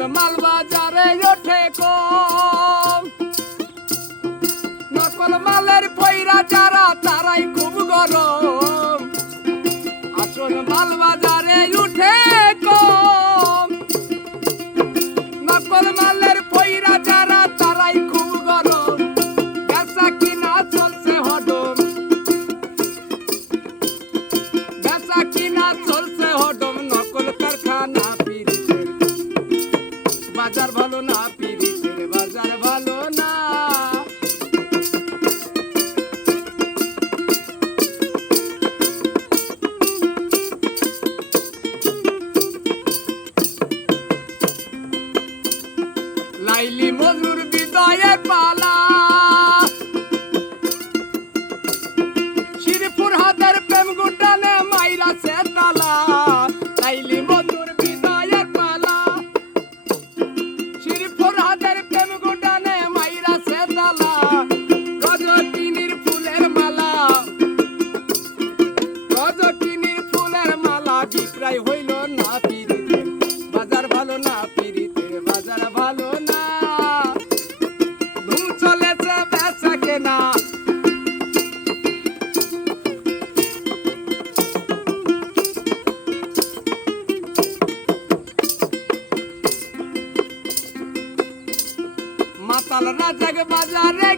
নকল মাল বাজারে ওঠে কম, নকল মালের পয়রা যারা তারাই খুব গরম, আসল মাল বাজারে উঠে কম, নকল মালের পয়রা যারা তারাই খুব গরম, বেচা কিনা চলছে হডম, বেচা কিনা চলছে হডম, নকল কারখানা পিরিতের বাজার ভালো না, পিরিতের বাজার ভালো না। লাইলি মজুর বিদায়ের পালা, শ্রীপুর হাতের প্রেম গুটানে মাইরা সে তালা, লাইলি মজুর বিদায়ের পালা, শ্রীপুর হাতের প্রেম গুটানে মাইরা সে তালা, রজকিনীর ফুলের মালা, রজকিনীর ফুলের মালা বিক্রয় হইল না, পিরিতের বাজার ভালো না, পিরিতের বাজার ভালো না। ধুম চলেছে বেচা কেনা, মাতাল রাজাক বাজারে